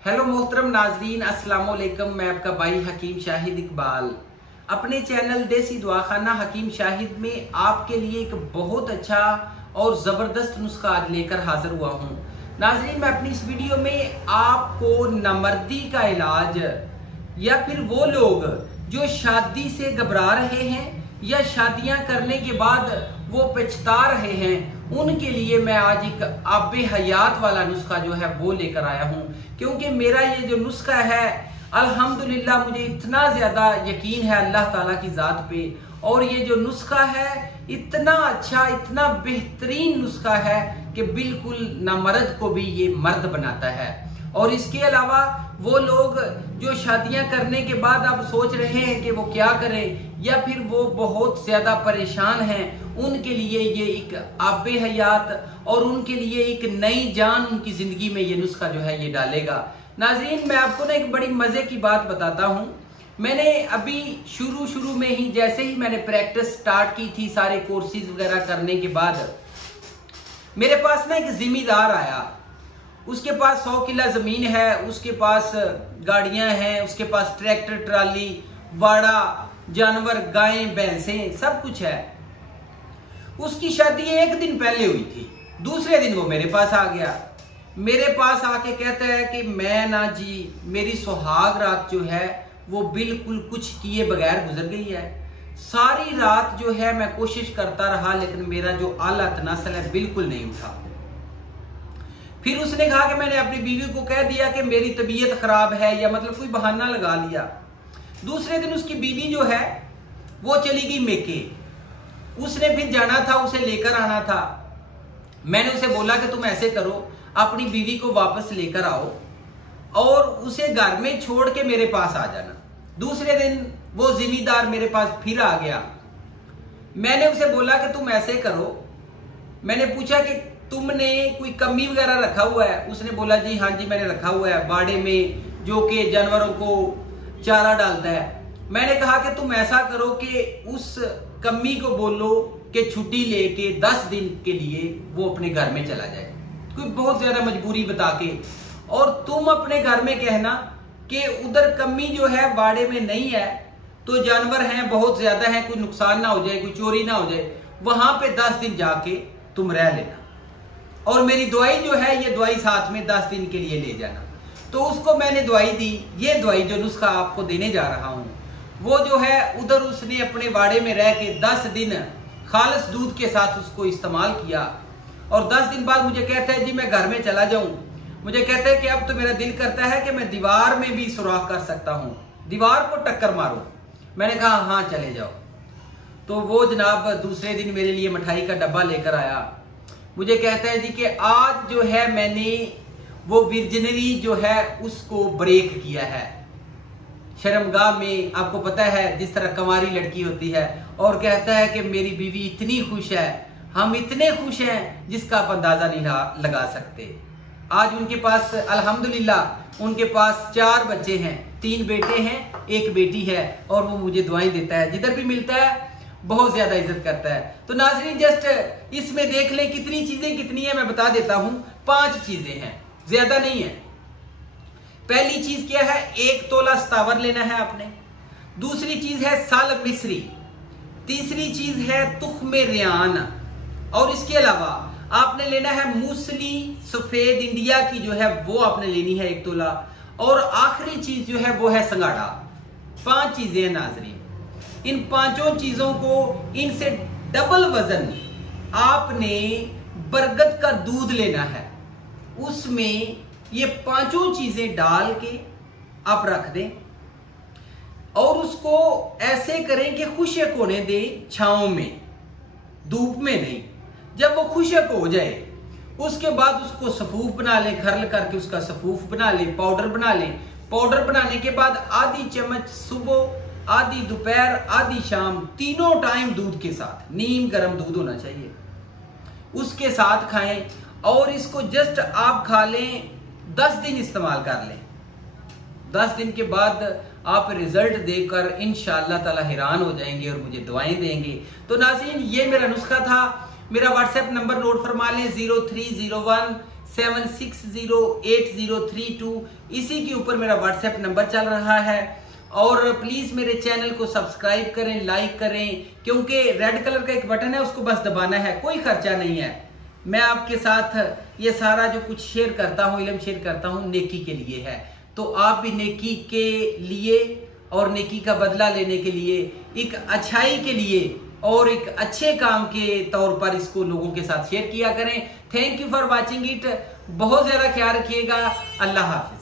Hello मोहतरम नाजरीन, अस्सलाम वालेकुम। मैं आपका भाई हकीम शाहिद इकबाल अपने चैनल देसी दुआखाना हकीम शाहिद में आपके लिए एक बहुत अच्छा और ज़बरदस्त नुस्खा आज लेकर हाजिर हुआ हूँ। नाजरीन, मैं अपनी इस वीडियो में आपको नामर्दी का इलाज या फिर वो लोग जो शादी से घबरा रहे हैं या शादियां करने के बाद वो पछता रहे हैं, उनके लिए मैं आज एक आबे हयात वाला नुस्खा जो है वो लेकर आया हूं। क्योंकि मेरा ये जो नुस्खा है अल्हम्दुलिल्लाह मुझे इतना ज्यादा यकीन है अल्लाह ताला की जात पे, और ये जो नुस्खा है इतना अच्छा, इतना बेहतरीन नुस्खा है कि बिल्कुल नामर्द को भी ये मर्द बनाता है। और इसके अलावा वो लोग जो शादियां करने के बाद अब सोच रहे हैं कि वो क्या करें या फिर वो बहुत ज्यादा परेशान हैं, उनके लिए ये एक आबे हयात और उनके लिए एक नई जान उनकी जिंदगी में ये नुस्खा जो है ये डालेगा। नाज़रीन, मैं आपको ना एक बड़ी मजे की बात बताता हूँ। मैंने अभी शुरू में ही जैसे ही मैंने प्रैक्टिस स्टार्ट की थी, सारे कोर्सेज वगैरह करने के बाद मेरे पास ना एक जिम्मेदार आया। उसके पास 100 किला जमीन है, उसके पास गाड़ियां हैं, उसके पास ट्रैक्टर, ट्राली, वाड़ा, जानवर, गायें, भैंसें, सब कुछ है। उसकी शादी एक दिन पहले हुई थी, दूसरे दिन वो मेरे पास आ गया। मेरे पास आके कहता है कि मैं ना जी, मेरी सुहाग रात जो है वो बिल्कुल कुछ किए बगैर गुजर गई है। सारी रात जो है मैं कोशिश करता रहा, लेकिन मेरा जो आला तनासल है बिल्कुल नहीं उठा। फिर उसने कहा कि मैंने अपनी बीवी को कह दिया कि मेरी तबीयत खराब है, या मतलब कोई बहाना लगा लिया। दूसरे दिन उसकी बीवी जो है वो चली गई मेके। उसने फिर जाना था, उसे लेकर आना था। मैंने उसे बोला कि तुम ऐसे करो, अपनी बीवी को वापस लेकर आओ और उसे घर में छोड़ के मेरे पास आ जाना। दूसरे दिन वो जिम्मेदार मेरे पास फिर आ गया। मैंने उसे बोला कि तुम ऐसे करो। मैंने पूछा कि तुमने कोई कमी वगैरह रखा हुआ है? उसने बोला जी हाँ जी, मैंने रखा हुआ है बाड़े में, जो कि जानवरों को चारा डालता है। मैंने कहा कि तुम ऐसा करो कि उस कमी को बोलो कि छुट्टी लेके 10 दिन के लिए वो अपने घर में चला जाए, कोई बहुत ज्यादा मजबूरी बता के, और तुम अपने घर में कहना कि उधर कमी जो है बाड़े में नहीं है, तो जानवर हैं बहुत ज्यादा हैं, कोई नुकसान ना हो जाए, कोई चोरी ना हो जाए, वहां पे 10 दिन जाके तुम रह लेना, और मेरी दवाई जो है ये दवाई साथ में 10 दिन के लिए ले जाना। तो उसको मैंने दवाई दी। ये दवाई जो नुस्खा आपको देने जा रहा हूं वो जो है उधर उसने अपने वाड़े में रह के 10 दिन खालिस दूध के साथ उसको इस्तेमाल किया, और 10 दिन बाद मुझे कहता है जी मैं घर में चला जाऊं। मुझे कहता है कि अब तो मेरा दिल करता है कि मैं दीवार में भी सुराख कर सकता हूं, दीवार को टक्कर मारो। मैंने कहा हाँ चले जाओ। तो वो जनाब दूसरे दिन मेरे लिए मिठाई का डब्बा लेकर आया। मुझे कहता है जी कि आज जो है मैंने वो वर्जिनरी जो है उसको ब्रेक किया है। शर्मगाह में आपको पता है जिस तरह कंवारी लड़की होती है, और कहता है कि मेरी बीवी इतनी खुश है, हम इतने खुश हैं जिसका आप अंदाजा नहीं लगा सकते। आज उनके पास अल्हम्दुलिल्लाह उनके पास 4 बच्चे हैं, 3 बेटे हैं, 1 बेटी है, और वो मुझे दुआएं देता है, जिधर भी मिलता है बहुत ज्यादा इज्जत करता है। तो नाज़रीन, जस्ट इसमें देख लें कितनी चीजें कितनी है, मैं बता देता हूं। 5 चीजें हैं, ज्यादा नहीं है। पहली चीज क्या है? 1 तोला सतावर लेना है आपने। दूसरी चीज है साल मिस्री। तीसरी चीज है तुख्मे रियान, और इसके अलावा आपने लेना है मूसली सफेद इंडिया की जो है वो आपने लेनी है 1 तोला, और आखिरी चीज जो है वो है संगाड़ा। 5 चीजें हैं नाज़रीन। इन 5 चीजों को, इनसे डबल वजन आपने बरगद का दूध लेना है, उसमें ये 5 चीजें डाल के आप रख दें, और उसको ऐसे करें कि खुशक होने दें, छांव में, धूप में नहीं। जब वो खुशक हो जाए उसके बाद उसको सफूफ बना लें, खरल करके उसका सफूफ बना लें, पाउडर बना लें। पाउडर बनाने के बाद आधी चम्मच सुबह, आधी दोपहर, आधी शाम, तीनों टाइम दूध के साथ, नीम गर्म दूध होना चाहिए, उसके साथ खाएं। और इसको जस्ट आप खा लें, 10 दिन इस्तेमाल कर लें। 10 दिन के बाद आप रिजल्ट देखकर इंशाअल्लाह ताला हैरान हो जाएंगे और मुझे दुआएं देंगे। तो नाज़रीन, ये मेरा नुस्खा था। मेरा व्हाट्सएप नंबर नोट फरमा लें 0301 760803 इसी के ऊपर मेरा व्हाट्सएप नंबर चल रहा है। और प्लीज मेरे चैनल को सब्सक्राइब करें, लाइक करें, क्योंकि रेड कलर का एक बटन है, उसको बस दबाना है, कोई खर्चा नहीं है। मैं आपके साथ ये सारा जो कुछ शेयर करता हूँ, इल्म शेयर करता हूँ, नेकी के लिए है। तो आप भी नेकी के लिए और नेकी का बदला लेने के लिए, एक अच्छाई के लिए और एक अच्छे काम के तौर पर इसको लोगों के साथ शेयर किया करें। Thank you for watching it. बहुत ज्यादा ख्याल रखिएगा। अल्लाह हाफिज।